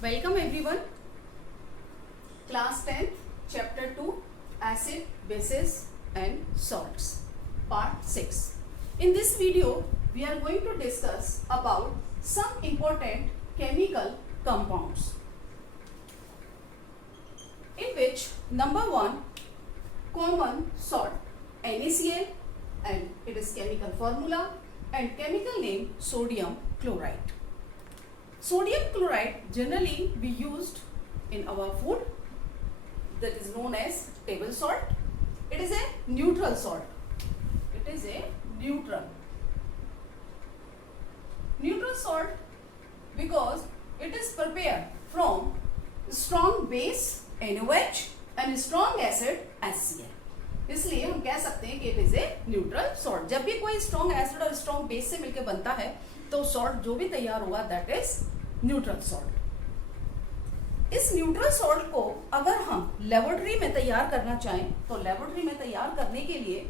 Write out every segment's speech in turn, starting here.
Welcome everyone. Class 10th, Chapter 2, Acid, Bases and Salts, Part 6. In this video, we are going to discuss about some important chemical compounds, in which number 1, common salt, NaCl, and it is chemical formula and chemical name sodium chloride. Sodium chloride generally we used in our food, that is known as table salt. It is a neutral salt. It is a neutral salt because it is prepared from strong base NaOH and strong acid HCl. इसलिए हम कह सकते हैं कि it is a neutral salt. जब भी कोई strong acid और स्ट्रॉन्ग बेस से मिलकर बनता है तो सॉल्ट जो भी तैयार होगा दैट इज न्यूट्रल सॉल्ट. इस न्यूट्रल सॉल्ट को अगर हम लेबोरेटरी में तैयार करना चाहें तो लेबोरेटरी में तैयार करने के लिए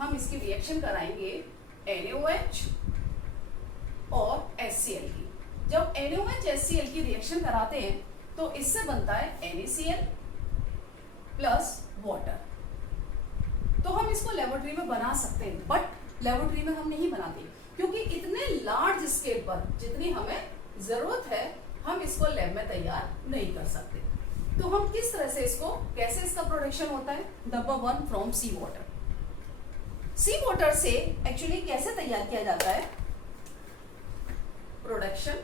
हम इसकी रिएक्शन कराएंगे NaOH और HCl की. जब NaOH HCl की रिएक्शन कराते हैं तो इससे बनता है NaCl प्लस वाटर. तो हम इसको लेबोरेटरी में बना सकते हैं, बट लेबोरेटरी में हम नहीं बनाते क्योंकि इतने लार्ज स्केल पर जितनी हमें जरूरत है हम इसको लैब में तैयार नहीं कर सकते. तो हम किस तरह से इसको, कैसे इसका प्रोडक्शन होता है? Number 1, from sea water. Sea water से एक्चुअली कैसे तैयार किया जाता है? Production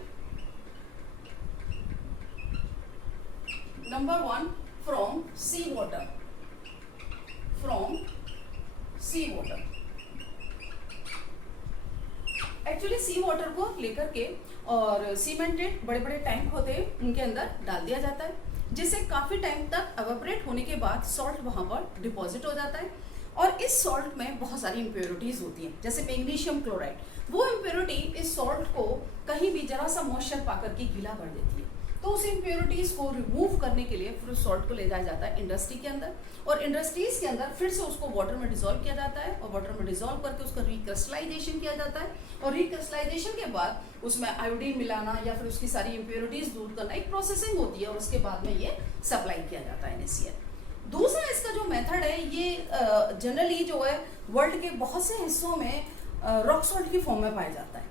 number 1, from sea water. Actually sea water को लेकर के और सीमेंटेड बड़े बड़े टैंक होते हैं उनके अंदर डाल दिया जाता है, जिससे काफी टाइम तक एवापोरेट होने के बाद सॉल्ट वहां पर डिपॉजिट हो जाता है. और इस सॉल्ट में बहुत सारी इम्प्योरिटीज होती हैं, जैसे मैग्नीशियम क्लोराइड. वो इम्प्योरिटी इस सॉल्ट को कहीं भी जरा सा मॉइस्चर पाकर के गीला कर देती है. तो उस इम्प्योरिटीज को रिमूव करने के लिए फिर उस सॉल्ट को ले जाया जाता है इंडस्ट्री के अंदर, और इंडस्ट्रीज के अंदर फिर से उसको वाटर में डिसॉल्व किया जाता है और वाटर में डिसॉल्व करके उसका रिक्रिस्टलाइजेशन किया जाता है. और रिक्रिस्टलाइजेशन के बाद उसमें आयोडीन मिलाना या फिर उसकी सारी इम्प्योरिटीज दूर करना एक प्रोसेसिंग होती है और उसके बाद में ये सप्लाई किया जाता है NaCl. दूसरा इसका जो मेथड है ये जनरली जो है वर्ल्ड के बहुत से हिस्सों में रॉक सॉल्ट की फॉर्म में पाया जाता है,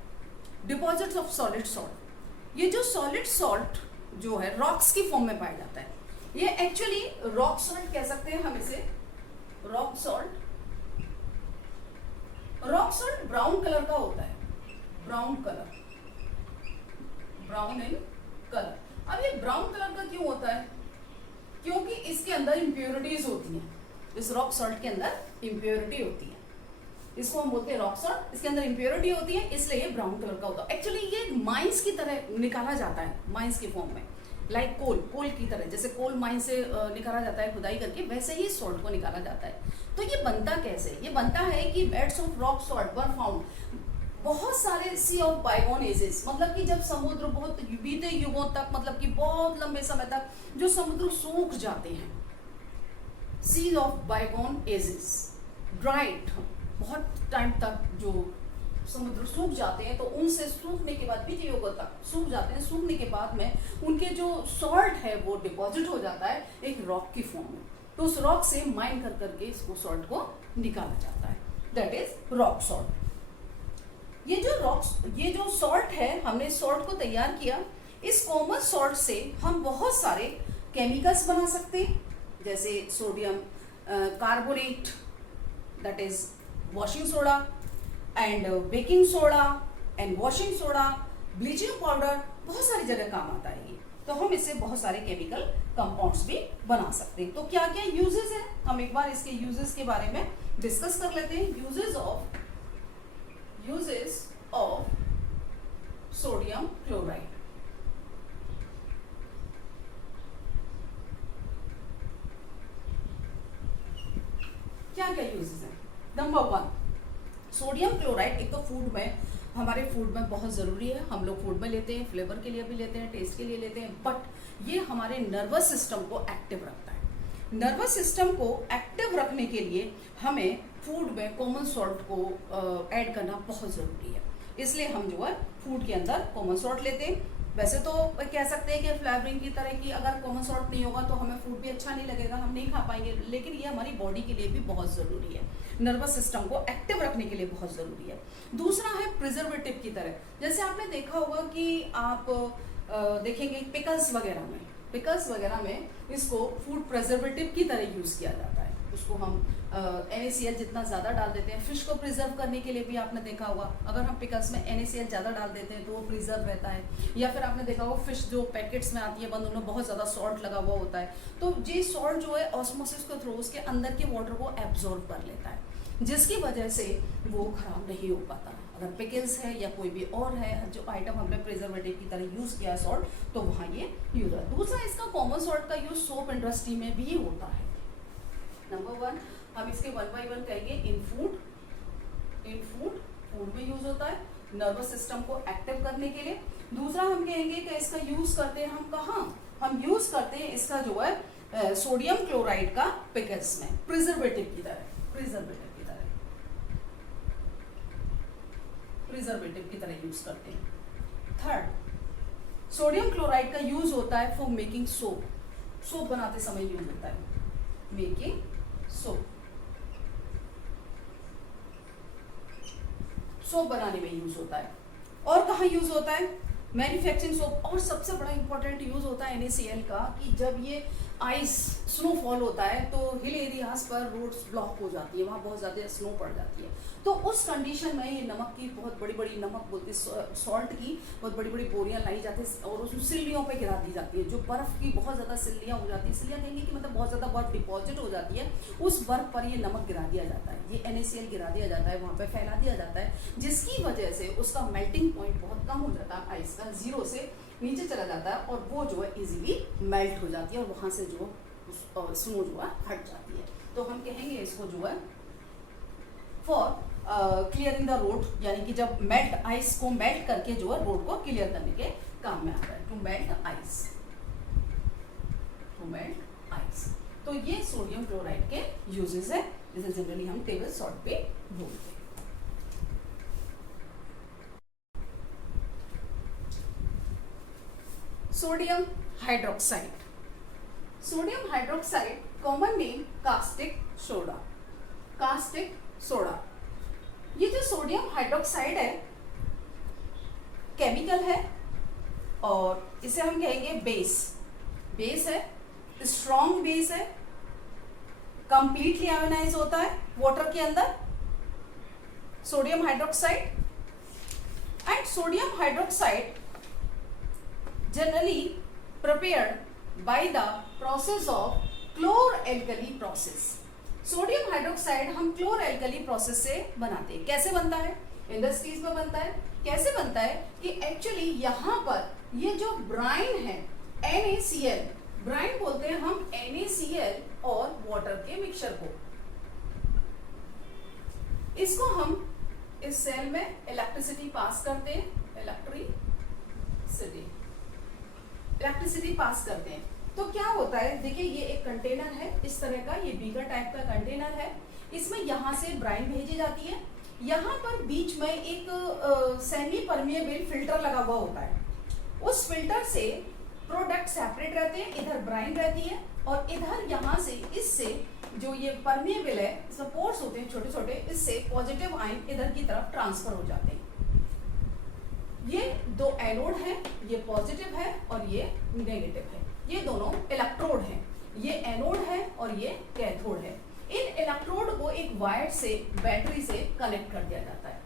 डिपॉजिट्स ऑफ सॉलिड सॉल्ट. ये जो सॉलिड सॉल्ट जो है रॉक्स की फॉर्म में पाया जाता है, ये एक्चुअली रॉक सॉल्ट कह सकते हैं हम इसे. रॉक सॉल्ट ब्राउन कलर का होता है, ब्राउन इन कलर. अब ये ब्राउन कलर का क्यों होता है? क्योंकि इसके अंदर इम्प्योरिटीज होती हैं. इस रॉक सॉल्ट के अंदर इम्प्योरिटी होती है, इसको हम बोलते हैं रॉक सॉल्ट. इसके अंदर इम्प्योरिटी होती है इसलिए ये ब्राउन कलर का होता है. एक्चुअली ये माइंस की तरह निकाला जाता है, माइंस की फॉर्म में, लाइक कोल की तरह. जैसे कोल माइन से निकाला जाता है खुदाई करके, वैसे ही सॉल्ट को निकाला जाता है. तो ये बनता कैसे? ये बनता है कि beds of rock salt were found बहुत सारे सी ऑफ बाइगोन एजेस, मतलब कि जब समुद्र बहुत बीते युगों तक, मतलब कि बहुत लंबे समय तक जो समुद्र सूख जाते हैं, सी ऑफ बाइगोन एजेस, ड्राइड, बहुत टाइम तक जो समुद्र सूख जाते हैं, तो उनसे सूखने के बाद बीते युगों तक सूख जाते हैं. सूखने के बाद में उनके जो सॉल्ट है वो डिपॉजिट हो जाता है एक रॉक की फॉर्म में. तो उस रॉक से माइन कर करके इसको सॉल्ट को निकाला जाता है, दैट इज रॉक सॉल्ट. ये जो सॉल्ट है, हमने सॉल्ट को तैयार किया. इस कॉमन सॉल्ट से हम बहुत सारे केमिकल्स बना सकते हैं, जैसे sodium carbonate, that is washing soda, and baking soda and washing soda, bleaching powder, बहुत सारी जगह काम आता है ये. तो हम इससे बहुत सारे केमिकल कंपाउंड्स भी बना सकते हैं. तो क्या क्या यूजेस है, हम एक बार इसके यूजेस के बारे में डिस्कस कर लेते हैं. Uses of sodium chloride. क्या क्या यूजेस हैं? नंबर 1, सोडियम क्लोराइड एक तो फूड में, हमारे फूड में बहुत ज़रूरी है. हम लोग फूड में लेते हैं, फ्लेवर के लिए भी लेते हैं, टेस्ट के लिए लेते हैं, बट ये हमारे नर्वस सिस्टम को एक्टिव रखता है. नर्वस सिस्टम को एक्टिव रखने के लिए हमें फूड में कॉमन सॉल्ट को ऐड करना बहुत ज़रूरी है. इसलिए हम जो है फूड के अंदर कॉमन सॉल्ट लेते हैं. वैसे तो कह सकते हैं कि फ्लेवरिंग की तरह की अगर कॉमन सॉल्ट नहीं होगा तो हमें फूड भी अच्छा नहीं लगेगा, हम नहीं खा पाएंगे, लेकिन ये हमारी बॉडी के लिए भी बहुत ज़रूरी है, नर्वस सिस्टम को एक्टिव रखने के लिए बहुत ज़रूरी है। दूसरा है प्रिजर्वेटिव की तरह, जैसे आपने देखा होगा कि आप देखेंगे पिकल्स वगैरह में इसको फूड प्रिजर्वेटिव की तरह यूज़ किया जाता है। उसको हम NaCl जितना ज़्यादा डाल देते हैं, फिश को प्रिजर्व करने के लिए भी आपने देखा होगा, अगर हम पिकल्स में NaCl ज़्यादा डाल देते हैं तो वो प्रिजर्व रहता है। या फिर आपने देखा होगा फिश जो पैकेट्स में आती है बंद, उनमें बहुत ज़्यादा सॉल्ट लगा हुआ होता है, तो ये सॉल्ट जो है ऑस्मोसिस के थ्रू उसके अंदर के वाटर को एब्जॉर्ब कर लेता है, जिसकी वजह से वो खराब नहीं हो पाता। अगर पिकल्स है या कोई भी और है जो आइटम हमने प्रिजर्वेटिव की तरह यूज़ किया सॉल्ट, तो वहाँ ये यूज है। दूसरा, इसका कॉमन सॉल्ट का यूज सोप इंडस्ट्री में भी होता है। नंबर 1 हम इसके 1 बाय 1 कहेंगे। इन फूड में यूज होता है नर्वस सिस्टम को एक्टिव करने के लिए। दूसरा हम कहेंगे कि इसका यूज करते हैं हम कहाँ, हम यूज करते हैं इसका जो है सोडियम क्लोराइड का पिकल्स में प्रिजर्वेटिव की तरह यूज करते हैं। थर्ड, सोडियम क्लोराइड का यूज होता है फॉर मेकिंग सोप बनाते समय यूज होता है, मेकिंग सोप बनाने में यूज होता है। और कहाँ यूज होता है, मैन्युफैक्चरिंग सोप। और सबसे बड़ा इंपॉर्टेंट यूज होता है NaCl का कि जब ये आइस स्नोफॉल होता है तो हिल एरियाज पर रोड्स ब्लॉक हो जाती है, वहाँ बहुत ज़्यादा स्नो पड़ जाती है, तो उस कंडीशन में ये नमक की बहुत बड़ी बड़ी, नमक बोलते सॉल्ट की बहुत बड़ी बड़ी बोरियां लाई जाती है और उसमें सिल्लियों पे गिरा दी जाती है। जो बर्फ़ की बहुत ज़्यादा सिल्लियाँ हो जाती है, सिल्लियाँ कहेंगे कि मतलब बहुत ज़्यादा बर्फ़ डिपॉजिट हो जाती है, उस बर्फ़ पर ये नमक गिरा दिया जाता है, ये NaCl गिरा दिया जाता है, वहाँ पर फैला दिया जाता है, जिसकी वजह से उसका मेल्टिंग पॉइंट बहुत कम हो जाता है, आइस का 0 से नीचे चला जाता है और वो जो है इजीली मेल्ट हो जाती है और वहाँ से जो स्नो जो है हट जाती है। तो हम कहेंगे इसको जो है फॉर क्लियरिंग द रोड, यानी कि जब मेल्ट आइस को मेल्ट करके जो है रोड को क्लियर करने के काम में आता है, टू मेल्ट आइस। तो ये सोडियम क्लोराइड के यूजेस है, जिसे जनरली हम टेबल सॉल्ट पे बोलते हैं। Sodium hydroxide common name caustic soda. ये जो सोडियम हाइड्रोक्साइड है केमिकल है और इसे हम कहेंगे बेस है, स्ट्रॉन्ग बेस है, कंप्लीटली आयोनाइज होता है वाटर के अंदर, sodium hydroxide. And sodium hydroxide generally prepared by the process of chlor-alkali process। Sodium hydroxide हम क्लोर-एल्कली प्रोसेस से बनाते हैं। कैसे बनता है, इंडस्ट्रीज में बनता है। कैसे बनता है कि एक्चुअली यहाँ पर ये जो ब्राइन है NaCl, ब्राइन बोलते हैं हम NaCl और वाटर के मिक्सचर को, इसको हम इस सेल में इलेक्ट्रिसिटी पास करते हैं, इलेक्ट्रिसिटी पास करते हैं। तो क्या होता है, देखिए ये एक कंटेनर है इस तरह का, ये बीकर टाइप का कंटेनर है, इसमें यहाँ से ब्राइन भेजी जाती है, यहाँ पर बीच में एक सेमी परमिएबल फिल्टर लगा हुआ होता है, उस फिल्टर से प्रोडक्ट सेपरेट रहते हैं, इधर ब्राइन रहती है और इधर यहाँ से इससे जो ये परमिएबल है, इसमें पोर्स होते हैं छोटे छोटे, इससे पॉजिटिव आयन इधर की तरफ ट्रांसफर हो जाते हैं। ये दो एनोड है, ये पॉजिटिव है और ये नेगेटिव है, ये दोनों इलेक्ट्रोड हैं, ये एनोड है और ये कैथोड है। इन इलेक्ट्रोड को एक वायर से, बैटरी से कनेक्ट कर दिया जाता है।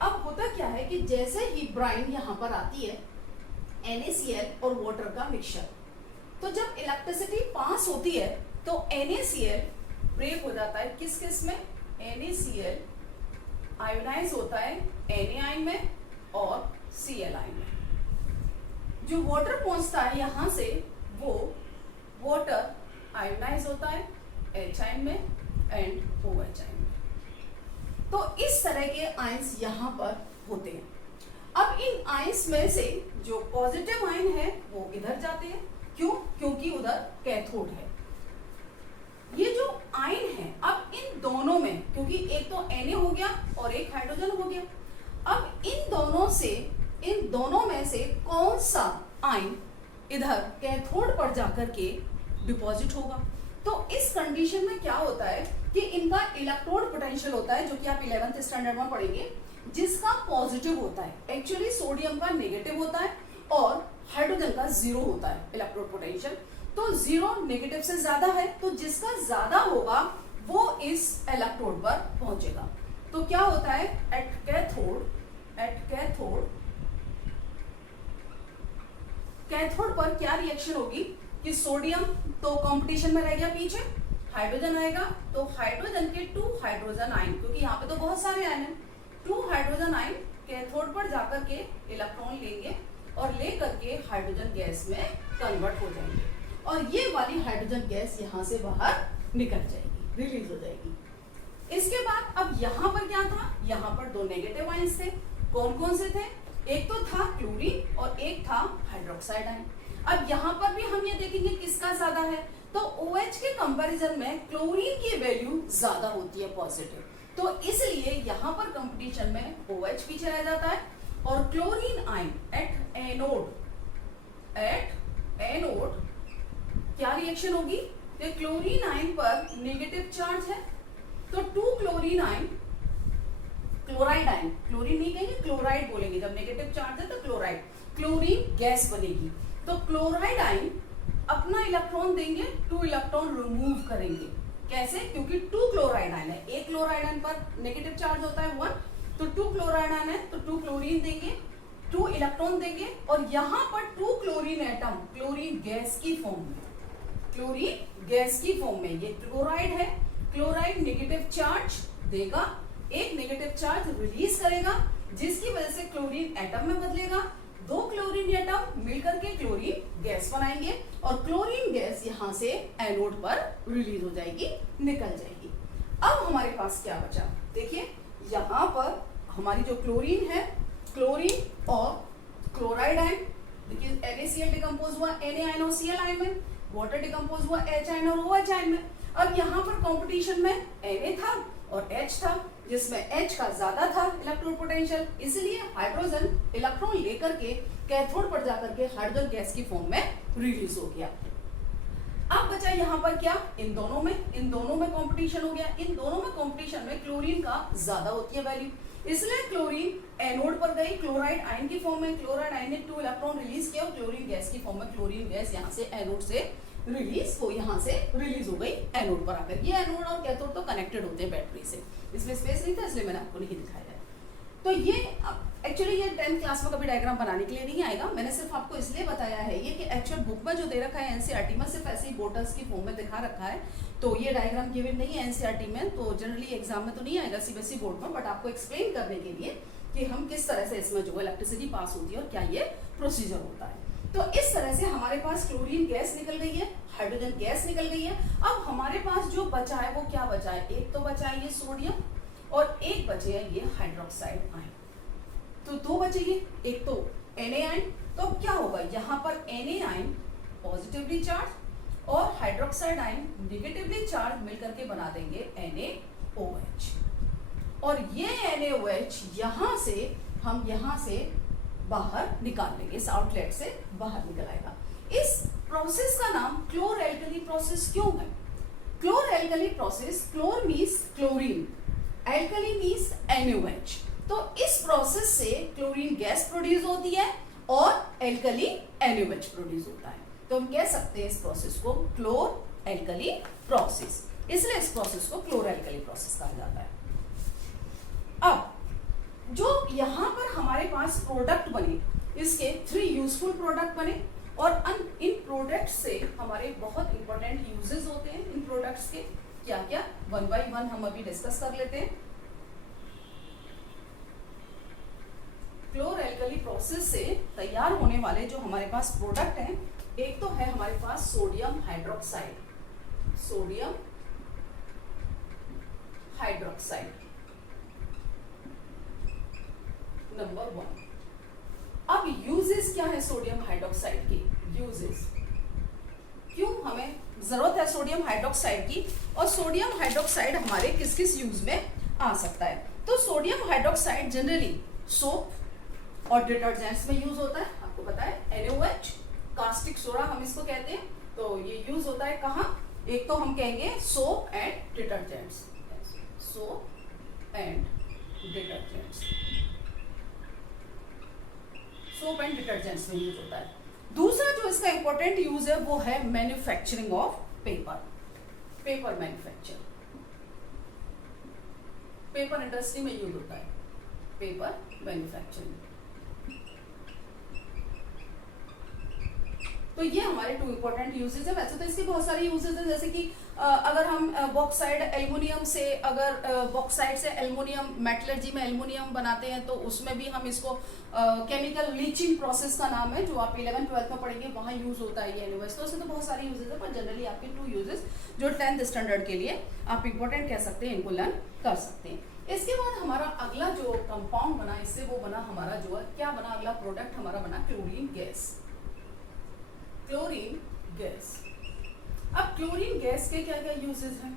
अब होता क्या है कि जैसे ही ब्राइन यहाँ पर आती है NaCl और वाटर का मिक्सचर, तो जब इलेक्ट्रिसिटी पास होती है तो NaCl ब्रेक हो जाता है, किस में, NaCl आयोनाइज होता है Na आयन में और Cl आयन में। जो वाटर पहुंचता है यहाँ से, वो वाटर आयोनाइज होता है H आयन में एंड OH आयन में। तो इस तरह के आयंस यहाँ पर होते हैं। अब इन आयंस में से जो पॉजिटिव आयन है वो इधर जाते हैं, क्यों, क्योंकि उधर कैथोड है। ये जो आयन है, अब इन दोनों में, क्योंकि एक तो Na हो गया और एक हाइड्रोजन हो गया, अब इन दोनों से दोनों में से कौन सा आयन इधर कैथोड पर जाकर के डिपॉजिट होगा। तो इस कंडीशन में क्या होता है कि इनका इलेक्ट्रोड पोटेंशियल होता है, जो कि आप 11th स्टैंडर्ड में पढ़ेंगे, जिसका पॉजिटिव होता है। एक्चुअली सोडियम का नेगेटिव होता है और हाइड्रोजन का जीरो होता है इलेक्ट्रोड पोटेंशियल। तो जीरो नेगेटिव से ज्यादा है, तो जिसका ज्यादा होगा वो इस इलेक्ट्रोड पर पहुंचेगा। तो क्या होता है, एट कैथोड पर क्या रिएक्शन होगी कि सोडियम तो कंपटीशन में रह गया पीछे, हाइड्रोजन आएगा, तो हाइड्रोजन के 2 हाइड्रोजन आयन, क्योंकि यहाँ पे तो बहुत सारे आयन हैं, 2 हाइड्रोजन आयन कैथोड पर जाकर के इलेक्ट्रॉन लेंगे और लेकर के हाइड्रोजन गैस में कन्वर्ट हो जाएंगे, और ये वाली हाइड्रोजन गैस यहाँ से बाहर निकल जाएगी, रिलीज हो जाएगी। इसके बाद अब यहाँ पर क्या था, यहाँ पर 2 नेगेटिव आयन्स थे। कौन कौन से थे, एक तो था क्लोरीन और एक था हाइड्रोक्साइड आयन। अब यहाँ पर भी हम ये देखेंगे किसका ज्यादा है, तो OH के कंपैरिजन में क्लोरीन की वैल्यू ज्यादा होती है पॉजिटिव, तो इसलिए यहाँ पर कंपटीशन में OH पीछे रह जाता है। और क्लोरीन आयन एट एनोड क्या रिएक्शन होगी, तो क्लोरीन आयन पर नेगेटिव चार्ज है, तो 2 chlorine ion, chloride ion, chlorine नहीं कहेंगे क्लोराइड बोलेंगे, जब नेगेटिव चार्ज है तो क्लोराइड, क्लोरीन गैस बनेगी। तो क्लोराइड आयन अपना इलेक्ट्रॉन देंगे, 2 इलेक्ट्रॉन रिमूव करेंगे। कैसे, क्योंकि 2 क्लोराइड आयन है, एक क्लोराइड आयन पर नेगेटिव चार्ज होता है 1, तो 2 क्लोराइड आयन है तो 2 क्लोरीन देंगे, 2 इलेक्ट्रॉन देंगे, और यहाँ पर 2 क्लोरीन एटम क्लोरीन गैस की फॉर्म में, क्लोरीन गैस की फॉर्म में, ये क्लोराइड है, क्लोराइड नेगेटिव चार्ज देगा, एक नेगेटिव चार्ज रिलीज करेगा, जिसकी वजह से क्लोरीन एटम में बदलेगा, 2 क्लोरीन एटम मिलकर के क्लोरीन गैस बनाएंगे, और क्लोरीन गैस यहाँ से एनोड पर रिलीज हो जाएगी, निकल जाएगी। अब हमारे पास क्या बचा, देखिए यहाँ पर हमारी जो क्लोरीन है, क्लोरीन और क्लोराइड आयन, देखिए NaCl डिकम्पोज हुआ NaInOCl आयन में, वाटर डिकम्पोज हुआ H आयन और OH आयन में। अब यहाँ पर कंपटीशन में Na था और H था, जिसमें H का ज्यादा था इलेक्ट्रोड पोटेंशियल, इसलिए हाइड्रोजन इलेक्ट्रॉन लेकर के कैथोड पर जाकर के हाइड्रोजन गैस की फॉर्म में रिलीज हो गया। अब बचा यहाँ पर क्या, इन दोनों में कंपटीशन हो गया, इन दोनों में कंपटीशन में क्लोरीन का ज्यादा होती है वैल्यू, इसलिए क्लोरीन एनोड पर गई क्लोराइड आयन की फॉर्म में, क्लोराइड आयन ने 2 इलेक्ट्रॉन रिलीज किया और क्लोरीन गैस की फॉर्म में क्लोरीन गैस यहाँ से एनोड से रिलीज हो गई एनोड पर आकर। ये एनोड और कैथोड तो कनेक्टेड होते हैं बैटरी से, इसमें स्पेस नहीं था इसलिए मैंने आपको नहीं दिखाया है। तो ये एक्चुअली ये 10th क्लास में कभी डायग्राम बनाने के लिए नहीं आएगा, मैंने सिर्फ आपको इसलिए बताया है ये कि एक्चुअल बुक में जो दे रखा है एनसीईआरटी में सिर्फ ऐसे ही बोटल्स की फॉर्म में दिखा रखा है, तो ये डायग्राम गिवन नहीं है एनसीईआरटी में, तो जनरली एग्जाम में तो नहीं आएगा सीबीएसई बोर्ड में, बट आपको एक्सप्लेन करने के लिए कि हम किस तरह से इसमें जो इलेक्ट्रिसिटी पास होती है और क्या ये प्रोसीजर होता है। तो इस तरह से हमारे पास क्लोरीन गैस निकल गई है, हाइड्रोजन गैस निकल गई है। अब हमारे पास जो बचा है वो क्या बचा है, एक तो बचा है ये सोडियम और एक बचे है ये हाइड्रोक्साइड आयन, तो 2 बचेंगे, एक तो Na आयन, तो अब क्या होगा यहाँ पर Na आयन पॉजिटिवली चार्ज और हाइड्रोक्साइड आयन नेगेटिवली चार्ज मिलकर के बना देंगे NaOH, और ये NaOH यहाँ से बाहर निकाल लेंगे, इस आउटलेट से बाहर निकल आएगा। इस प्रोसेस का नाम क्लोर एल्कली प्रोसेस क्यों है? Chlor alkali process, chlor means chlorine, alkali means NaOH, तो इस प्रोसेस से क्लोरीन गैस प्रोड्यूस होती है और एल्कली NaOH प्रोड्यूस होता है, तो हम कह सकते हैं इस प्रोसेस को क्लोर एल्कली प्रोसेस, इसलिए इस प्रोसेस को क्लोर एल्कली प्रोसेस कहा जाता है। अब जो यहाँ पर हमारे पास प्रोडक्ट बने, इसके 3 यूजफुल प्रोडक्ट बने, और इन प्रोडक्ट्स से हमारे बहुत इंपॉर्टेंट यूजेस होते हैं। इन प्रोडक्ट्स के क्या क्या, 1 बाय 1 हम अभी डिस्कस कर लेते हैं। क्लोर एल्कली प्रोसेस से तैयार होने वाले जो हमारे पास प्रोडक्ट हैं, एक तो है हमारे पास सोडियम हाइड्रोक्साइड, नंबर 1। अब यूजेस क्या है सोडियम हाइड्रोक्साइड की, यूजेस क्यों हमें जरूरत है सोडियम हाइड्रोक्साइड की, और सोडियम हाइड्रोक्साइड हमारे किस किस यूज में आ सकता है। तो सोडियम हाइड्रोक्साइड जनरली सोप, और डिटर्जेंट्स में यूज होता है, आपको पता है NaOH, कास्टिक सोडा हम इसको कहते हैं। तो ये यूज होता है कहाँ, एक तो हम कहेंगे soap and detergents, soap and detergents, soap and detergents में यूज होता है। दूसरा जो इसका इंपॉर्टेंट यूज है वो है manufacturing of paper, paper manufacture, paper industry में यूज होता है पेपर मैन्युफैक्चरिंग। तो ये हमारे 2 इंपॉर्टेंट यूजेज है। वैसे तो इसके बहुत सारे यूजेज है, जैसे कि अगर हम बॉक्साइड एल्युमिनियम से, अगर बॉक्साइड से एल्युमिनियम, मेटलर्जी में एल्युमिनियम बनाते हैं तो उसमें भी हम इसको केमिकल लीचिंग प्रोसेस का नाम है, जो आप 11th-12th में पढ़ेंगे, वहाँ यूज होता है ये एनोवेस। तो उसमें तो बहुत सारे यूजेज है, पर जनरली आपके 2 यूजेस जो 10th स्टैंडर्ड के लिए आप इंपॉर्टेंट कह सकते हैं, इनको लर्न कर सकते हैं। इसके बाद हमारा अगला जो कंपाउंड बना, इससे वो बना हमारा जो है, क्या बना, अगला प्रोडक्ट हमारा बना क्लोरीन गैस, क्लोरीन गैस। अब क्लोरीन गैस के क्या क्या यूजेस हैं?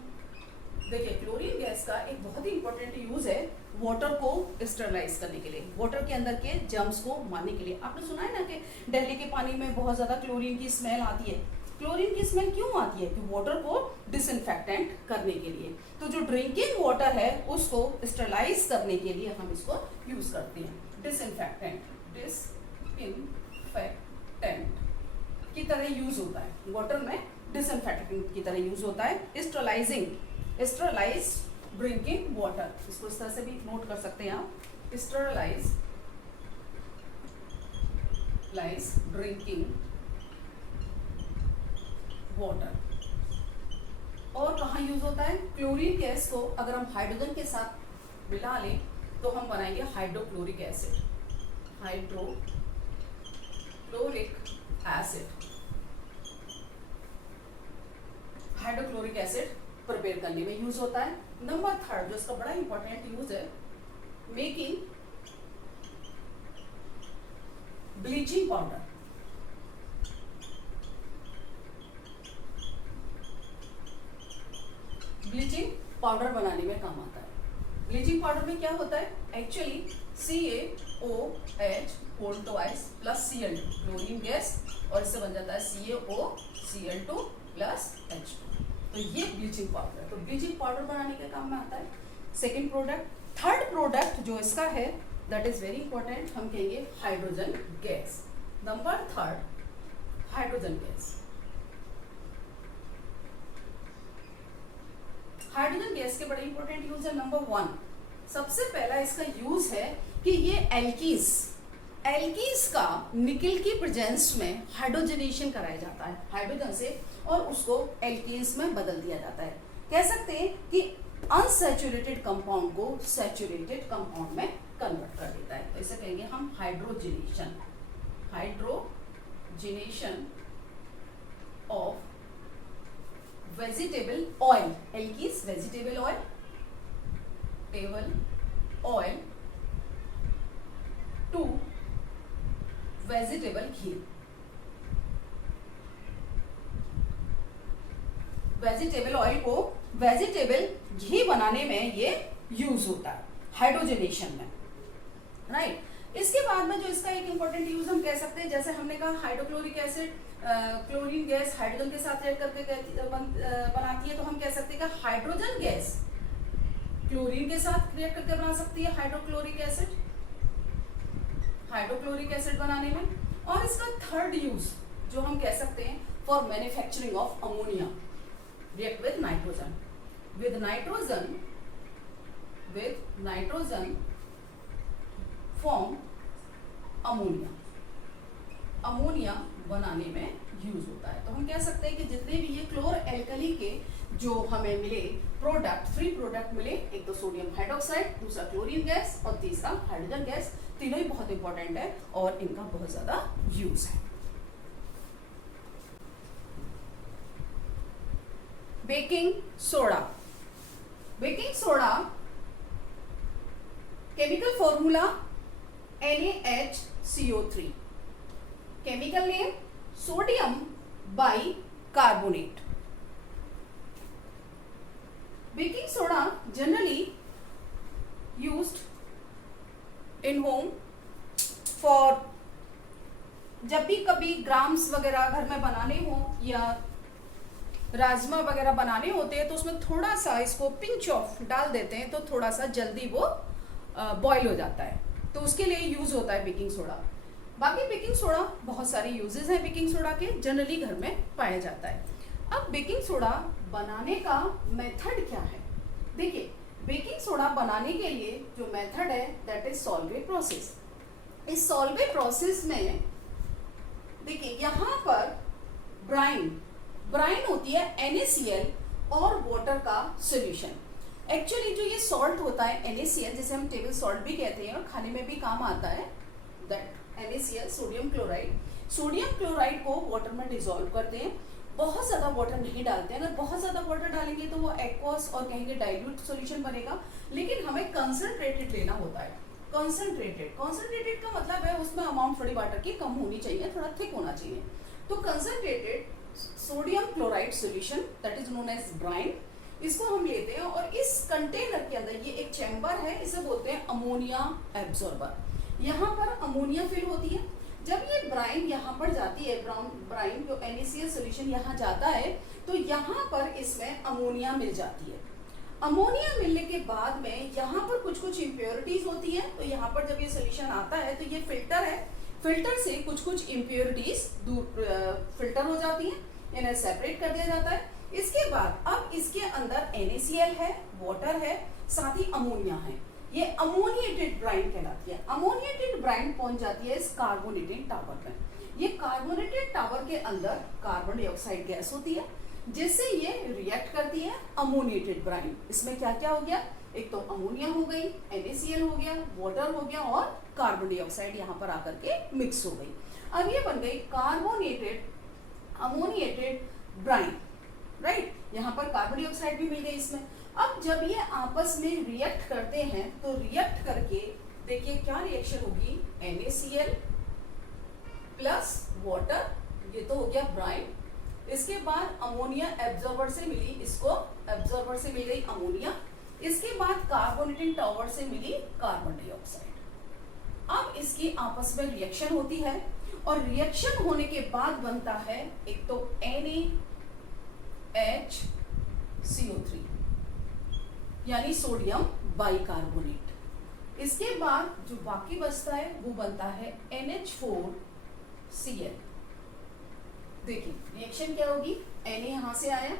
देखिए, क्लोरीन गैस का एक बहुत ही इंपॉर्टेंट यूज है वाटर को स्टरलाइज करने के लिए, वाटर के अंदर के जर्म्स को मारने के लिए। आपने सुना है ना कि दिल्ली के पानी में बहुत ज्यादा क्लोरीन की स्मेल आती है। क्लोरीन की स्मेल क्यों आती है? कि वाटर को डिसइंफेक्टेंट करने के लिए। तो जो ड्रिंकिंग वाटर है उसको स्टरलाइज करने के लिए हम इसको यूज करते हैं, डिसइंफेक्टेंट, डिसइंफेक्टेंट की तरह यूज होता है, वाटर में डिसइंफेक्टेंट की तरह यूज होता है। स्टरलाइजिंग, स्टरलाइज ड्रिंकिंग वाटर, इसको इस तरह से भी नोट कर सकते हैं आप, स्टरलाइज ड्रिंकिंग वाटर। और कहाँ यूज होता है? क्लोरीन गैस को अगर हम हाइड्रोजन के साथ मिला लें तो हम बनाएंगे hydrochloric acid, hydrochloric acid, hydrochloric acid prepare करने में यूज होता है। नंबर 3 जो इसका बड़ा इंपॉर्टेंट यूज है, making bleaching powder. Bleaching powder बनाने में काम आता है। ब्लीचिंग पाउडर में क्या होता है? Actually CaOH whole twice plus Cl2, chlorine gas, और इससे बन जाता है CaOCl2 प्लस H2। तो ये ब्लीचिंग पाउडर है, तो ब्लीचिंग पाउडर बनाने के काम में आता है। सेकेंड प्रोडक्ट, थर्ड प्रोडक्ट जो इसका है दैट इज वेरी इंपॉर्टेंट, हम कहेंगे hydrogen gas. Number 3 hydrogen gas. Hydrogen gas के बड़े इंपॉर्टेंट यूज है। नंबर 1, सबसे पहला इसका यूज है कि ये एल्कीज का निकल की प्रेजेंस में हाइड्रोजनेशन कराया जाता है हाइड्रोजन से, और उसको एल्कीज में बदल दिया जाता है। कह सकते हैं कि अनसैचुरेटेड कंपाउंड को सैचुरेटेड कंपाउंड में कन्वर्ट कर देता है। तो इसे कहेंगे हम hydrogenation, hydrogenation of vegetable oil, एल्कीज vegetable oil, table oil to vegetable ghee. Vegetable oil को वेजिटेबल घी बनाने में ये यूज होता है हाइड्रोजनेशन में, राइट। इसके बाद में जो इसका एक इंपॉर्टेंट यूज हम कह सकते हैं, जैसे हमने कहा hydrochloric acid, chlorine gas hydrogen के साथ रिएक्ट करके बनाती है, तो हम कह सकते हैं कि हाइड्रोजन गैस क्लोरीन के साथ रिएक्ट करके बना सकती है हाइड्रोक्लोरिक एसिड, हाइड्रोक्लोरिक एसिड बनाने में। और इसका थर्ड यूज जो हम कह सकते हैं, for manufacturing of ammonia, react with nitrogen, with nitrogen form ammonia बनाने में यूज होता है। तो हम कह सकते हैं कि जितने भी ये क्लोर एल्कली के जो हमें मिले प्रोडक्ट, 3 प्रोडक्ट मिले, एक तो सोडियम हाइड्रोक्साइड, दूसरा क्लोरीन गैस और तीसरा हाइड्रोजन गैस, तीनों ही बहुत इंपॉर्टेंट है और इनका बहुत ज्यादा यूज है। Baking soda, baking soda chemical formula NaHCO3, chemical name sodium bicarbonate. Baking soda generally used in home for जब भी कभी ग्राम्स वगैरह घर में बनाने हो या राजमा वगैरह बनाने होते हैं तो उसमें थोड़ा सा इसको पिंच ऑफ डाल देते हैं तो थोड़ा सा जल्दी वो बॉईल हो जाता है, तो उसके लिए यूज होता है बेकिंग सोडा। बाकी बेकिंग सोडा बहुत सारे यूजेस हैं बेकिंग सोडा के, जनरली घर में पाया जाता है। अब बेकिंग सोडा बनाने का मेथड क्या है? देखिए, बेकिंग सोडा बनाने के लिए जो मेथड है दैट इज सॉल्वे प्रोसेस। इस सॉल्वे प्रोसेस में देखिए यहाँ पर ब्राइन होती है NaCl और वाटर का सॉल्यूशन। एक्चुअली जो ये सॉल्ट होता है NaCl, जिसे हम टेबल सॉल्ट भी कहते हैं और खाने में भी काम आता है, दैट NaCl सोडियम क्लोराइड को वाटर में डिसॉल्व करते हैं। बहुत ज़्यादा वाटर नहीं डालते हैं, अगर बहुत ज़्यादा वाटर डालेंगे तो वो एक्वस और कहेंगे डाइल्यूट सॉल्यूशन बनेगा, लेकिन हमें कंसंट्रेटेड लेना होता है। कंसंट्रेटेड का मतलब है उसमें अमाउंट थोड़ी वाटर की कम होनी चाहिए, थोड़ा थिक होना चाहिए। तो concentrated sodium chloride solution that is known as brine, इसको हम लेते हैं और इस कंटेनर के अंदर ये एक चैम्बर है, इसे बोलते हैं अमोनिया एब्जॉर्बर। यहाँ पर अमोनिया फिल होती है। जब ये ब्राइन यहाँ पर जाती है, ब्राइन जो NaCl सॉल्यूशन यहाँ जाता है, तो यहाँ पर इसमें अमोनिया मिल जाती है। अमोनिया मिलने के बाद में यहाँ पर कुछ इम्प्योरिटीज होती है, तो यहाँ पर जब ये सॉल्यूशन आता है तो ये फिल्टर है, फिल्टर से कुछ इम्प्योरिटीज फिल्टर हो जाती हैं, इन्हें सेपरेट कर दिया जाता है। इसके बाद अब इसके अंदर NaCl है, वाटर है, साथ ही अमोनिया है। ये अमोनिएटेड ब्राइन कहलाती है। अमोनिएटेड ब्राइन पहुंच जाती है इस कार्बोनेटेड टावर में। ये कार्बोनेटेड टावर के अंदर कार्बन डाइऑक्साइड गैस होती है, जिससे ये रिएक्ट करती है अमोनिएटेड ब्राइन। इसमें क्या क्या हो गया? एक तो अमोनिया हो गई, NaCl हो गया, वाटर हो गया और कार्बन डाइऑक्साइड यहाँ पर आकर के मिक्स हो गई। अब ये बन गई कार्बोनेटेड अमोनिएटेड ब्राइन, राइट। यहाँ पर कार्बन डाइऑक्साइड भी मिल गई इसमें। अब जब ये आपस में रिएक्ट करते हैं तो रिएक्ट करके देखिए क्या रिएक्शन होगी, NaCl प्लस वाटर, ये तो हो गया ब्राइन। इसके बाद अमोनिया एब्जॉर्बर से मिली, इसको एब्जॉर्बर से मिल गई अमोनिया। इसके बाद कार्बोनेटेड टावर से मिली कार्बन डाइऑक्साइड। अब इसकी आपस में रिएक्शन होती है और रिएक्शन होने के बाद बनता है एक तो NaHCO3 यानी सोडियम बाइकार्बोनेट। इसके बाद जो बाकी बचता है वो बनता है NH4Cl। देखिए रिएक्शन क्या होगी, Na यहाँ से आया,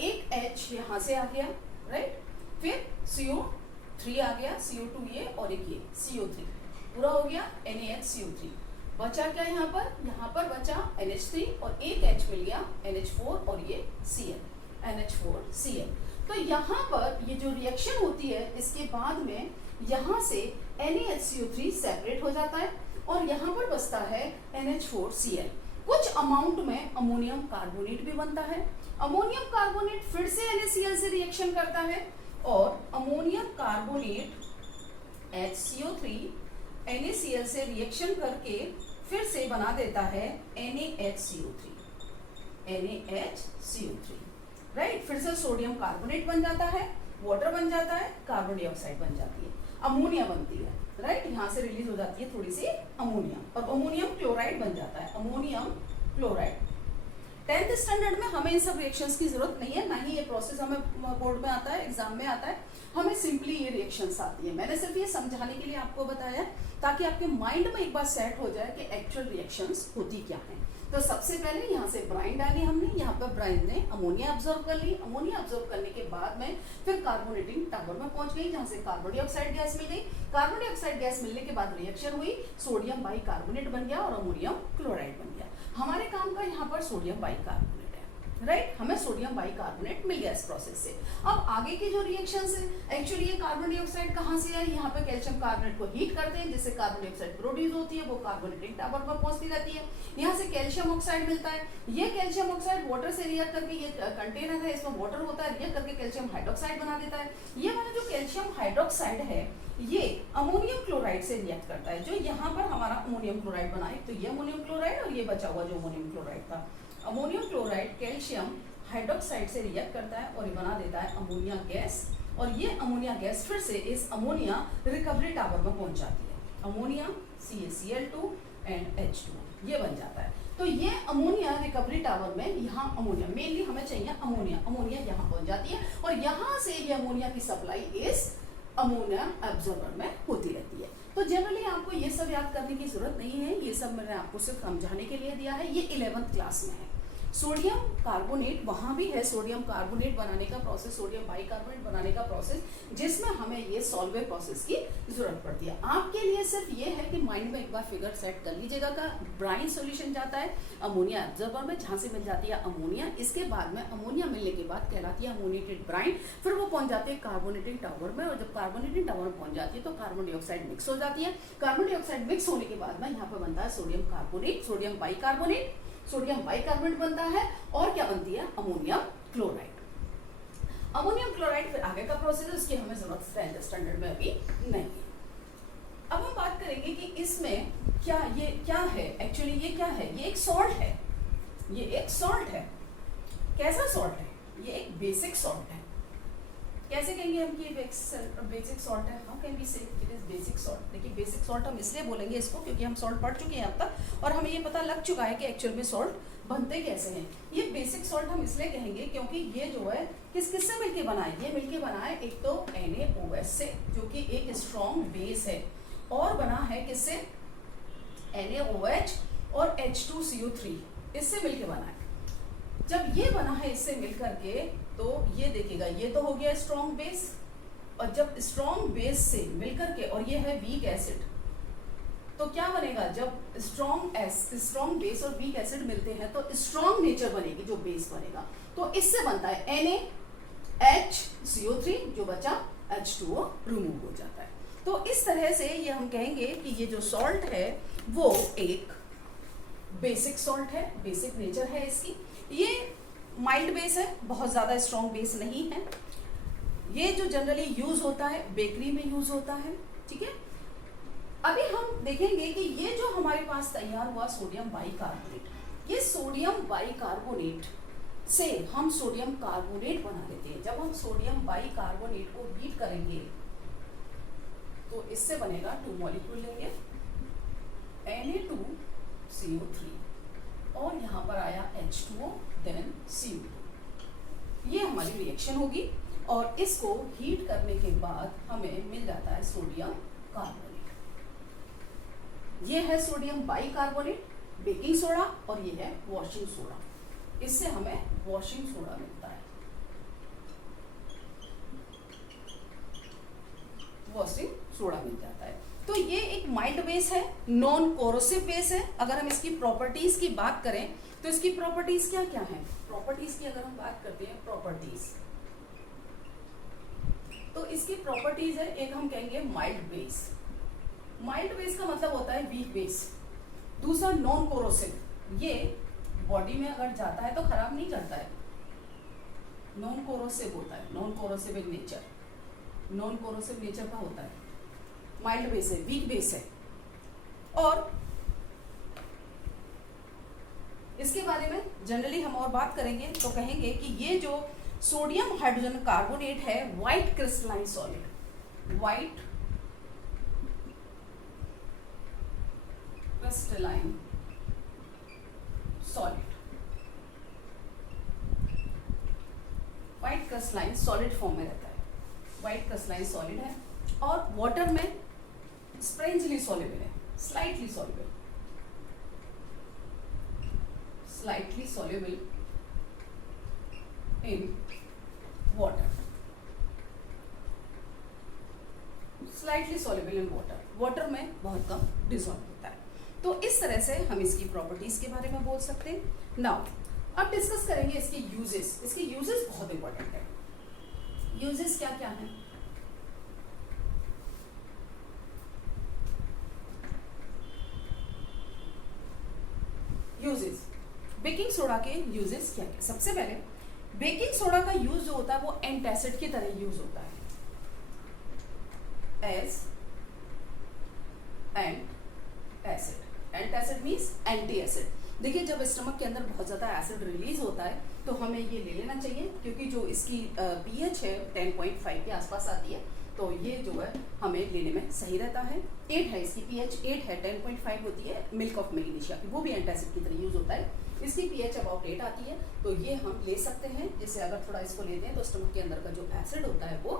एक H यहाँ से आ गया, राइट, फिर CO3 आ गया, CO2 ये और एक ये CO3, पूरा हो गया NaHCO3। बचा क्या यहाँ पर बचा NH3 और एक H मिल गया NH4 और ये Cl, NH4Cl। तो यहाँ पर ये जो रिएक्शन होती है इसके बाद में यहाँ से NaHCO3 सेपरेट हो जाता है और यहाँ पर बचता है NH4Cl। कुछ अमाउंट में अमोनियम कार्बोनेट भी बनता है। अमोनियम कार्बोनेट फिर से NaCl से रिएक्शन करता है और अमोनियम कार्बोनेट HCO3 NaCl से रिएक्शन करके फिर से बना देता है NaHCO3, राइट। फिर से सोडियम कार्बोनेट बन जाता है, वाटर बन जाता है, कार्बन डाइऑक्साइड बन जाती है, अमोनिया बनती है, राइट। यहाँ से रिलीज हो जाती है थोड़ी सी अमोनिया और अमोनियम क्लोराइड बन जाता है, अमोनियम क्लोराइड। 10th स्टैंडर्ड में हमें इन सब रिएक्शंस की जरूरत नहीं है, ना ही ये प्रोसेस हमें बोर्ड में आता है, एग्जाम में आता है। हमें सिंपली ये रिएक्शंस आती है। मैंने सिर्फ ये समझाने के लिए आपको बताया ताकि आपके माइंड में एक बार सेट हो जाए कि एक्चुअल रिएक्शंस होती क्या है। तो सबसे पहले यहाँ से ब्राइन डाली हमने, यहाँ पर ब्राइन ने अमोनिया ऑब्जर्व कर ली। अमोनिया ऑब्जर्व करने के बाद में फिर कार्बोनेटिंग टावर में पहुंच गई, जहाँ से कार्बन डाइऑक्साइड गैस मिल गई। कार्बन डाइऑक्साइड गैस मिलने के बाद रिएक्शन हुई, सोडियम बाइकार्बोनेट बन गया और अमोनियम क्लोराइड बन गया। हमारे काम का यहाँ पर सोडियम बाइकार्बोनेट है, राइट। हमें सोडियम बाइकार्बोनेट मिल गया इस प्रोसेस से। अब आगे की जो रिएक्शंस है, एक्चुअली ये कार्बन डाइऑक्साइड कहाँ से आई, यहाँ पे कैल्शियम कार्बोनेट को हीट करते हैं जिससे कार्बन डाइऑक्साइड प्रोड्यूस होती है, वो कार्बोनेटिक टावर पर पहुंचती रहती है। यहाँ से कैल्शियम ऑक्साइड मिलता है। ये कैल्शियम ऑक्साइड वाटर से रिएक्ट करके, ये कंटेनर है इसमें वाटर होता है, रिएक्ट करके कैल्शियम हाइड्रोक्साइड बना देता है। ये वाला जो कैल्शियम हाइड्रोक्साइड है ये अमोनियम क्लोराइड से रिएक्ट करता है, जो यहाँ पर हमारा अमोनियम क्लोराइड बना है। तो ये अमोनियम क्लोराइड और ये बचा हुआ जो अमोनियम क्लोराइड था, अमोनियम क्लोराइड कैल्शियम हाइड्रोक्साइड से रिएक्ट करता है और ये बना देता है अमोनिया गैस। और ये अमोनिया गैस फिर से इस अमोनिया रिकवरी टावर में पहुंच जाती है। अमोनिया CaCl2 एंड H2O ये बन जाता है। तो ये अमोनिया रिकवरी टावर में यहाँ अमोनिया मेनली हमें चाहिए अमोनिया यहाँ पहुंच जाती है और यहाँ से ये अमोनिया की सप्लाई इस अमोनिया एब्जॉर्बर में होती रहती है। तो जनरली आपको ये सब याद करने की जरूरत नहीं है, ये सब मैंने आपको सिर्फ समझाने के लिए दिया है। ये 11th क्लास में है। सोडियम कार्बोनेट वहाँ भी है, सोडियम कार्बोनेट बनाने का प्रोसेस, सोडियम बाइकार्बोनेट बनाने का प्रोसेस, जिसमें हमें ये सॉल्वेट प्रोसेस की जरूरत पड़ती है। आपके लिए सिर्फ ये है कि माइंड में एक बार फिगर सेट कर लीजिएगा का ब्राइन सॉल्यूशन जाता है अमोनिया एब्जॉर्बर में, जहाँ से मिल जाती है अमोनिया। इसके बाद में अमोनिया मिलने के बाद कहलाती है अमोनिएटेड ब्राइन, फिर वो पहुंच जाती है कार्बोनेटिंग टावर में, और जब कार्बोनेटिंग टावर में पहुंच जाती है तो कार्बन डाइऑक्साइड मिक्स हो जाती है। कार्बन डाइऑक्साइड मिक्स होने के बाद में यहाँ पर बनता है sodium carbonate, sodium bicarbonate, sodium bicarbonate बनता है, और क्या बनती है अमोनियम क्लोराइड। अमोनियम क्लोराइड फिर आगे का प्रोसेस है, उसकी हमें जरूरत स्टैंडर्ड में अभी नहीं है। अब हम बात करेंगे कि इसमें ये क्या है, एक्चुअली ये क्या है, ये एक सॉल्ट है, ये एक सॉल्ट है। कैसा सॉल्ट है, ये एक बेसिक सॉल्ट है। कैसे कहेंगे हम कि बेसिक सॉल्ट है, हाउ कैन वी से इट इज बेसिक सॉल्ट। देखिए बेसिक सॉल्ट हम इसलिए बोलेंगे इसको क्योंकि हम सॉल्ट पढ़ चुके हैं अब तक और हमें ये पता लग चुका है कि एक्चुअल में सॉल्ट बनते कैसे हैं। ये बेसिक सॉल्ट हम इसलिए कहेंगे क्योंकि ये जो है किससे मिलके बना है, ये मिलके बना है एक तो NaOH से, जो कि एक स्ट्रॉन्ग बेस है, और बना है किससे, NaOH और H2CO3 इससे मिलके बना है। जब ये बना है इससे मिलकर के, तो ये देखिएगा ये तो हो गया स्ट्रॉन्ग बेस, और जब स्ट्रॉन्ग बेस से मिलकर के, और ये है वीक एसिड, तो क्या बनेगा, जब स्ट्रॉन्ग बेस और वीक एसिड मिलते हैं तो स्ट्रॉन्ग नेचर बनेगी, जो बेस बनेगा। तो इससे बनता है NaHCO3, जो बचा H2O रिमूव हो जाता है। तो इस तरह से ये हम कहेंगे कि ये जो सॉल्ट है वो एक बेसिक सॉल्ट है, बेसिक नेचर है इसकी। ये माइल्ड बेस है, बहुत ज़्यादा स्ट्रॉन्ग बेस नहीं है। ये जो जनरली यूज होता है बेकरी में यूज होता है, ठीक है। अभी हम देखेंगे कि ये जो हमारे पास तैयार हुआ सोडियम बाइकार्बोनेट, ये सोडियम बाइकार्बोनेट से हम सोडियम कार्बोनेट बना लेते हैं। जब हम सोडियम बाइकार्बोनेट को हीट करेंगे तो इससे बनेगा 2 मॉलिक्यूल लेंगे, Na2CO3, और यहाँ पर आया H2O देन CO2। ये हमारी रिएक्शन होगी और इसको हीट करने के बाद हमें मिल जाता है सोडियम कार्बोनेट। ये है सोडियम बाइकार्बोनेट, बेकिंग सोडा, और ये है वॉशिंग सोडा। इससे हमें वॉशिंग सोडा मिलता है, वॉशिंग सोडा मिल जाता है। तो ये एक माइल्ड बेस है, नॉन कोरोसिव बेस है। अगर हम इसकी प्रॉपर्टीज की बात करें तो इसकी प्रॉपर्टीज क्या क्या हैं, प्रॉपर्टीज की अगर हम बात करते हैं प्रॉपर्टीज, तो इसकी प्रॉपर्टीज है, एक हम कहेंगे माइल्ड बेस। माइल्ड बेस का मतलब होता है वीक बेस। दूसरा नॉन कोरोसिव, ये बॉडी में अगर जाता है तो खराब नहीं करता है, नॉन कोरोसिव होता है, non corrosive in nature, non corrosive nature का होता है। माइल्ड बेस है, वीक बेस है। और इसके बारे में जनरली हम और बात करेंगे तो कहेंगे कि ये जो सोडियम हाइड्रोजन कार्बोनेट है white crystalline solid, white crystalline solid, white crystalline solid form में रहता है, व्हाइट क्रिस्टलाइन सॉलिड है, और वाटर में स्ट्रेंजली सॉल्युबल है, slightly soluble, slightly soluble in water, slightly soluble in water, water में बहुत कम डिसॉल्व होता है। तो इस तरह से हम इसकी प्रॉपर्टीज के बारे में बोल सकते हैं। नाउ अब डिस्कस करेंगे इसके यूजेस। इसके यूजेस बहुत इंपॉर्टेंट है। यूजेस क्या क्या हैं? यूजेस, बेकिंग सोडा के यूजेस क्या क्या? सबसे पहले बेकिंग सोडा का यूज जो होता है वो एंटासिड की तरह यूज होता है, as antacid. Antacid means anti acid. देखिए जब स्टमक के अंदर बहुत ज़्यादा एसिड रिलीज होता है तो हमें ये ले लेना चाहिए, क्योंकि जो इसकी pH है 10.5 के आसपास आती है, तो ये जो है हमें लेने में सही रहता है। 8 है, इसकी pH 8 है, 10.5 होती है मिल्क ऑफ मैग्नीशिया की, वो भी एंटासिड की तरह यूज होता है। इसकी pH अबाउट 8 आती है, तो ये हम ले सकते हैं। जैसे अगर थोड़ा इसको लेते हैं तो स्टमक के अंदर का जो एसिड होता है वो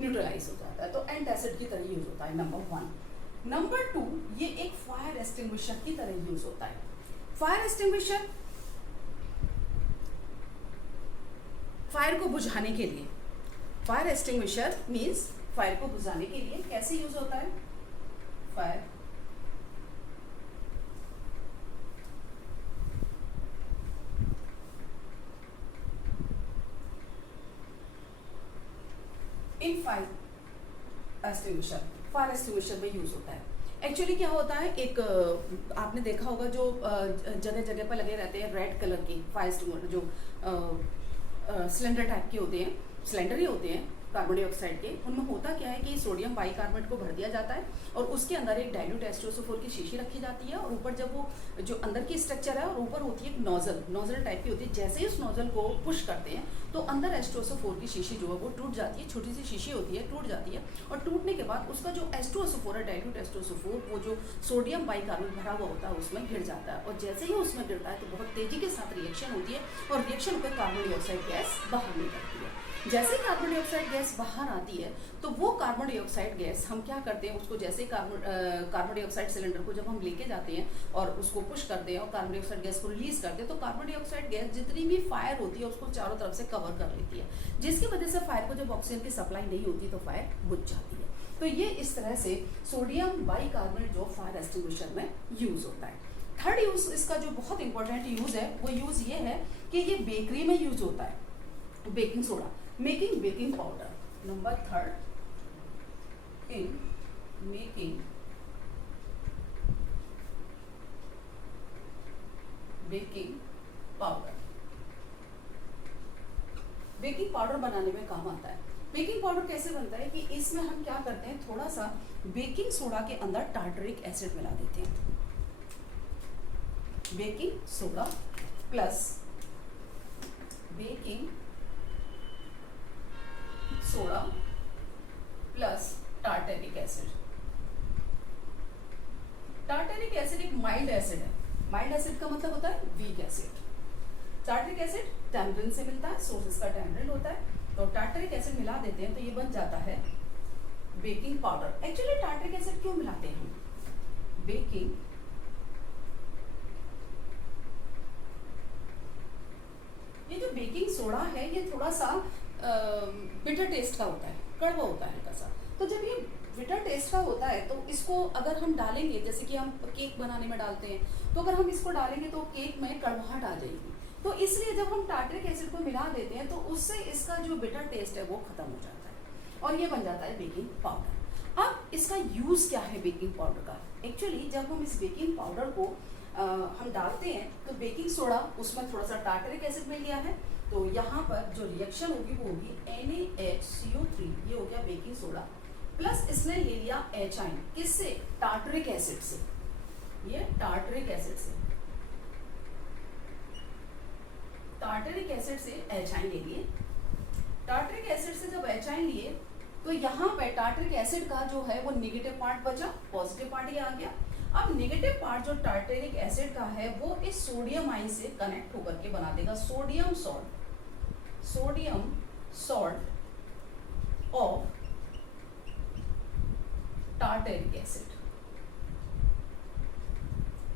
न्यूट्रलाइज हो जाता है, तो एंटासिड की तरह यूज होता है, नंबर 1। नंबर 2, ये एक फायर एक्सटिंग्विशर की तरह यूज होता है। फायर एक्सटिंग्विशर फायर को बुझाने के लिए, फायर एक्सटिंग्विशर मीन्स फायर को बुझाने के लिए कैसे यूज होता है? Fire in fire extinguisher, fire extinguisher में यूज होता है। एक्चुअली क्या होता है, एक आपने देखा होगा जो जगह जगह पर लगे रहते हैं रेड कलर के फायर एक्सटिंग्विशर, जो सिलेंडर टाइप के होते हैं, सिलेंडर ही होते हैं कार्बन डाइऑक्साइड के। उनमें होता क्या है कि सोडियम बाइकार्बोनेट को भर दिया जाता है और उसके अंदर एक डाइल्यूट H2SO4 की शीशी रखी जाती है, और ऊपर जब वो जो अंदर की स्ट्रक्चर है और ऊपर होती है एक नोजल टाइप की होती है। जैसे ही उस नोजल को पुश करते हैं तो अंदर H2SO4 की शीशी जो है वो टूट जाती है, छोटी सी शीशी होती है, टूट जाती है, और टूटने के बाद उसका जो H2SO4 है, डाइल्यूट H2SO4, वो जो सोडियम बाइकार्बोनेट भरा हुआ होता है उसमें गिर जाता है, और जैसे ही उसमें गिरता है तो बहुत तेजी के साथ रिएक्शन होती है, और रिएक्शन होकर कार्बन डाइऑक्साइड गैस बाहर निकलती है। जैसे कार्बन डाइऑक्साइड गैस बाहर आती है तो वो कार्बन डाइऑक्साइड गैस हम क्या करते हैं, उसको जैसे कार्बन डाइऑक्साइड सिलेंडर को जब हम लेके जाते हैं और उसको पुश करते हैं और कार्बन डाइऑक्साइड गैस को रिलीज करते हैं, तो कार्बन डाइऑक्साइड गैस जितनी भी फायर होती है उसको चारों तरफ से कवर कर लेती है, जिसकी वजह से फायर को जब ऑक्सीजन की सप्लाई नहीं होती तो फायर बुझ जाती है। तो ये इस तरह से सोडियम बाइकार्बोनेट जो फायर एक्सटिंग्विशर में यूज होता है। थर्ड यूज इसका जो बहुत इंपॉर्टेंट यूज है वो यूज ये है कि ये बेकरी में यूज होता है, baking soda, making baking powder. Number 3, in making baking powder. Baking powder बनाने में काम आता है। बेकिंग पाउडर कैसे बनता है कि इसमें हम क्या करते हैं, थोड़ा सा बेकिंग सोडा के अंदर टार्टरिक एसिड मिला देते हैं। Baking soda plus baking soda plus tartaric acid. Tartaric acid एक माइल्ड एसिड है। माइल्ड एसिड का मतलब होता है weak acid. Tartaric acid tamarind से मिलता है, सोर्स इसका टैमरिन होता है, तो टार्टरिक एसिड मिला देते हैं तो ये बन जाता है baking powder. Actually tartaric acid क्यों मिलाते हैं? बेकिंग ये जो बेकिंग सोडा है ये थोड़ा सा बिटर टेस्ट का होता है, कड़वा होता है हल्का सा। तो जब ये बिटर टेस्ट का होता है तो इसको अगर हम डालेंगे, जैसे कि हम केक बनाने में डालते हैं, तो अगर हम इसको डालेंगे तो केक में कड़वाहट आ जाएगी। तो इसलिए जब हम टार्टरिक एसिड को मिला देते हैं तो उससे इसका जो बिटर टेस्ट है वो खत्म हो जाता है और ये बन जाता है बेकिंग पाउडर। अब इसका यूज क्या है बेकिंग पाउडर का? एक्चुअली जब हम इस बेकिंग पाउडर को हम डालते हैं तो बेकिंग सोडा, उसमें थोड़ा सा टार्टरिक एसिड मिल गया है, तो यहाँ पर जो रिएक्शन होगी वो होगी NaHCO3, ये हो गया बेकिंग सोडा, प्लस इसने ले लिया H आयन, किससे? टार्टरिक एसिड से। ये टार्टरिक एसिड से, टार्टरिक एसिड से H आयन ले लिए। टार्टरिक एसिड से जब H आयन लिए तो यहाँ पे टार्टरिक एसिड का जो है वो नेगेटिव पार्ट बचा, पॉजिटिव पार्ट ये आ गया। अब नेगेटिव पार्ट जो टार्टरिक एसिड का है वो इस सोडियम आयन से कनेक्ट होकर के बना देगा sodium salt of tartaric acid.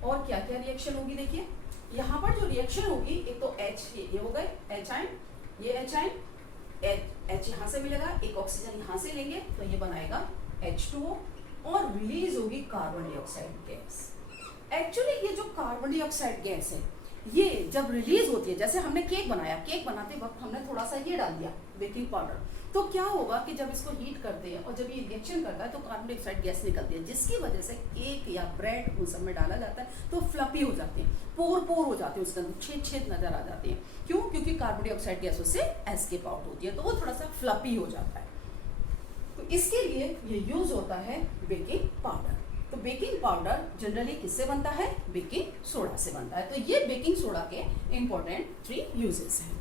और क्या क्या रिएक्शन होगी देखिए, यहाँ पर जो रिएक्शन होगी, एक तो H ये हो गए H आयन, ये H आयन, H यहाँ से मिलेगा, एक ऑक्सीजन यहाँ से लेंगे तो ये बनाएगा H2O, और रिलीज होगी कार्बन डाइऑक्साइड गैस। एक्चुअली ये जो कार्बन डाइऑक्साइड गैस है ये जब रिलीज होती है, जैसे हमने केक बनाया, केक बनाते वक्त हमने थोड़ा सा ये डाल दिया बेकिंग पाउडर, तो क्या होगा कि जब इसको हीट करते हैं और जब ये रिएक्शन करता है तो कार्बन डाइऑक्साइड गैस निकलती है, जिसकी वजह से केक या ब्रेड उन सब में डाला जाता है तो फ्लफी हो जाते हैं, पोर हो जाते हैं, उसके अंदर छेद छेद नजर आ जाते हैं। क्यों? क्योंकि कार्बन डाइऑक्साइड गैस उससे एस्केप आउट होती है, तो वो थोड़ा सा फ्लफी हो जाता है। तो इसके लिए ये यूज होता है बेकिंग पाउडर। तो बेकिंग पाउडर जनरली किससे बनता है? बेकिंग सोडा से बनता है। तो ये बेकिंग सोडा के इंपॉर्टेंट 3 यूजेस हैं।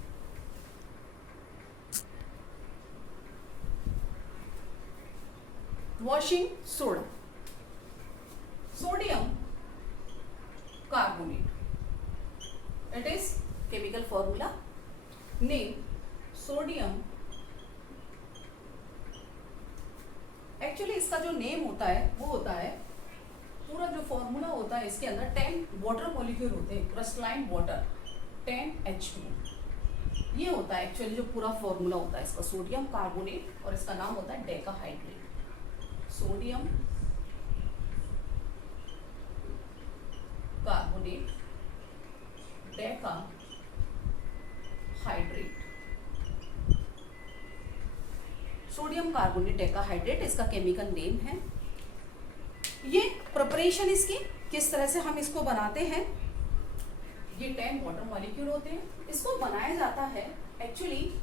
Washing soda, sodium carbonate. It is chemical formula. Name sodium. Actually इसका जो नेम होता है वो होता है, पूरा जो फॉर्मूला होता है इसके अंदर 10 वाटर मॉलिक्यूल होते हैं, क्रिस्टलाइन वाटर 10H2, ये होता है एक्चुअली जो पूरा फॉर्मूला होता है इसका, सोडियम कार्बोनेट, और इसका नाम होता है decahydrate. Sodium carbonate decahydrate, sodium carbonate decahydrate इसका केमिकल नेम है। ये प्रिपरेशन इसकी किस तरह से हम इसको बनाते हैं, ये 10 वाटर मॉलिक्यूल होते हैं, इसको बनाया जाता है एक्चुअली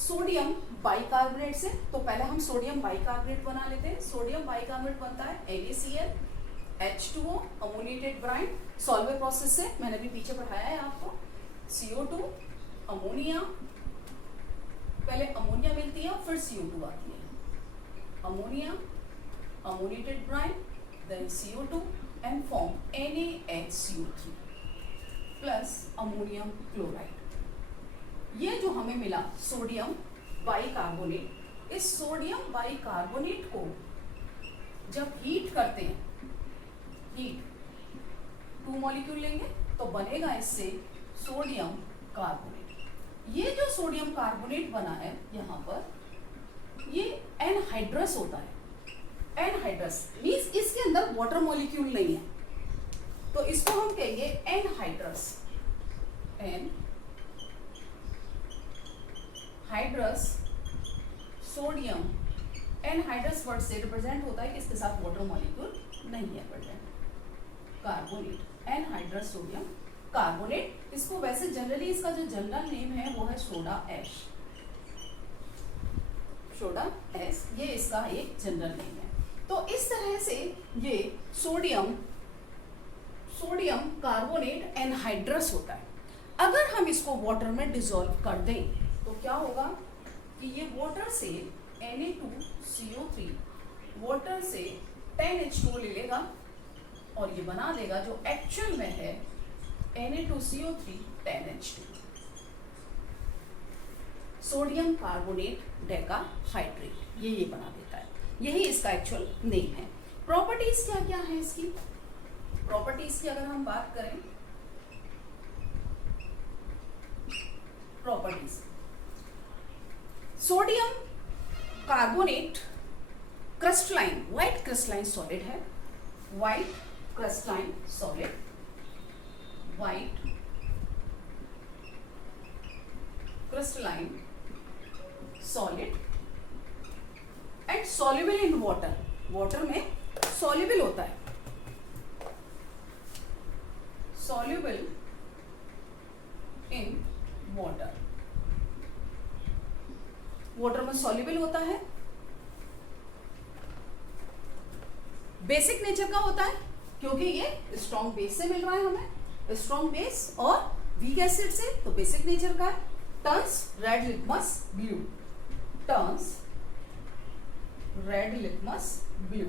सोडियम बाइकार्बोनेट से। तो पहले हम सोडियम बाइकार्बोनेट बना लेते हैं। सोडियम बाइकार्बोनेट बनता है NaCl H2O ammoniated brine, solvable process से, मैंने भी पीछे पढ़ाया है आपको। CO2 अमोनिया, पहले अमोनिया मिलती है फिर CO2 आती है, ammonia ammoniated brine then CO2 and form NaHCO3 plus ammonium chloride. ये जो हमें मिला सोडियम बाइकार्बोनेट, इस सोडियम बाइकार्बोनेट को जब हीट करते हैं, हीट 2 मॉलिक्यूल लेंगे तो बनेगा इससे सोडियम कार्बोनेट। ये जो सोडियम कार्बोनेट बना है यहाँ पर, ये एनहाइड्रस होता है। एनहाइड्रस मीन्स इसके अंदर वाटर मॉलिक्यूल नहीं है, तो इसको हम कहेंगे anhydrous. Anhydrous sodium, anhydrous word से रिप्रेजेंट होता है कि इसके साथ वाटर मॉलिक्यूल नहीं है present, carbonate, anhydrous sodium carbonate. इसको वैसे जनरली इसका जो जनरल नेम है वो है सोडा ऐश, सोडा ऐश, ये इसका एक जनरल नेम है। तो इस तरह से ये सोडियम कार्बोनेट एनहाइड्रस होता है। अगर हम इसको वाटर में डिसॉल्व कर दें तो क्या होगा कि ये वाटर से Na2CO3 वाटर से 10H2O ले लेगा और ये बना देगा जो एक्चुअल में है Na2CO3 10H2, sodium carbonate decahydrate, ये बना देता है। यही इसका एक्चुअल नेम है। प्रॉपर्टीज क्या क्या है इसकी? प्रॉपर्टीज की अगर हम बात करें, properties, sodium carbonate crystalline, white crystalline solid है, white crystalline solid, white crystalline solid and soluble in water, water में सॉल्युबल होता है, सॉल्युबल इन वाटर, वाटर में सॉल्युबल होता है। बेसिक नेचर का होता है क्योंकि ये स्ट्रॉन्ग बेस से मिल रहा है हमें, स्ट्रॉन्ग बेस और वीक एसिड से, तो बेसिक नेचर का है। Turns red litmus blue, turns red litmus blue,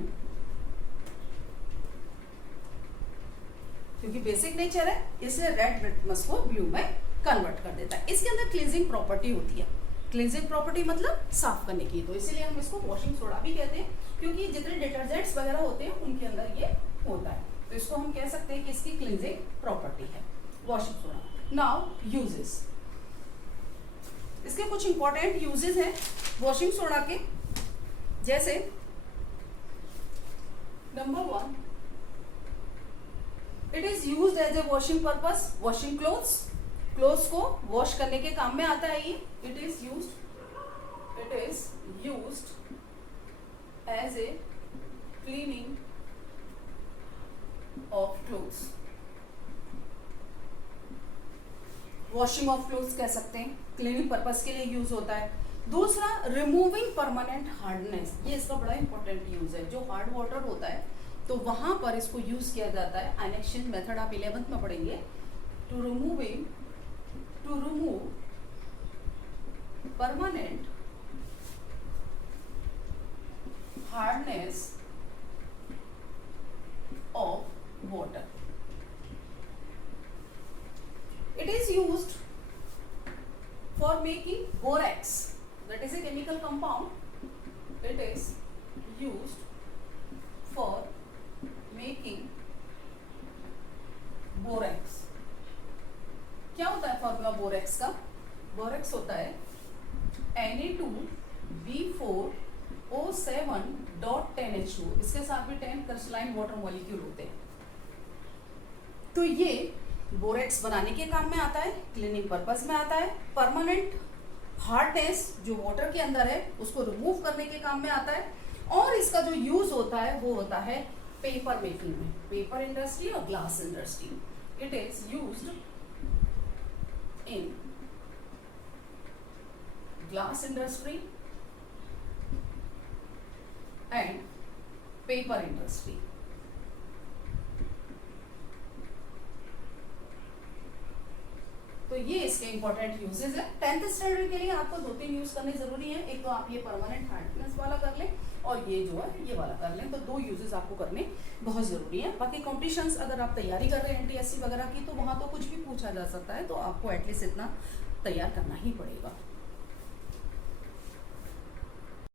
क्योंकि बेसिक नेचर है इसलिए रेड लिटमस को ब्लू में कन्वर्ट कर देता है। इसके अंदर क्लींजिंग प्रॉपर्टी होती है, क्लींजिंग प्रॉपर्टी मतलब साफ करने की, तो इसीलिए हम इसको वॉशिंग सोडा भी कहते हैं, क्योंकि जितने डिटर्जेंट्स वगैरह होते हैं उनके अंदर ये होता है, तो इसको हम कह सकते हैं कि इसकी क्लींजिंग प्रॉपर्टी है वॉशिंग सोडा। नाउ यूजेस, इसके कुछ इंपॉर्टेंट यूजेस हैं वॉशिंग सोडा के, जैसे number 1, it is used as a washing purpose, washing clothes, clothes को वॉश करने के काम में आता है ये। It is used as a cleaning of clothes, washing of clothes कह सकते हैं, क्लीनिंग पर्पस के लिए यूज होता है। दूसरा, रिमूविंग परमानेंट हार्डनेस, ये इसका बड़ा इंपॉर्टेंट यूज है। जो हार्ड वाटर होता है तो वहां पर इसको यूज किया जाता है। आयन एक्सचेंज मेथड आप 11th में पढ़ेंगे। To remove permanent hardness of water. It is used for making borax. That is a chemical compound. It is used for making borax. क्या होता है फॉर्मूला बोरेक्स का? बोरेक्स होता है Na2B4O7.10H2. इसके साथ भी 10 क्रिस्टलाइन वाटर मॉलिक्यूल होते हैं. तो ये बोरेक्स बनाने के काम में आता है, क्लीनिंग पर्पस में आता है, परमानेंट हार्डनेस जो वाटर के अंदर है उसको रिमूव करने के काम में आता है, और इसका जो यूज होता है वो होता है पेपर मेकिंग में, पेपर इंडस्ट्री और glass industry. It is used in glass industry and paper industry. तो ये इसके इंपॉर्टेंट यूजेस है. 10th स्टैंडर्ड के लिए आपको 2-3 यूज करने जरूरी है. एक तो आप ये परमानेंट हार्डनेस वाला कर लें और ये जो है ये वाला कर लें. तो 2 यूजेस आपको करने बहुत जरूरी है. बाकी कॉम्पिटिशन्स अगर आप तैयारी कर रहे हैं NTSC वगैरह की, तो वहाँ तो कुछ भी पूछा जा सकता है, तो आपको एटलीस्ट इतना तैयार करना ही पड़ेगा.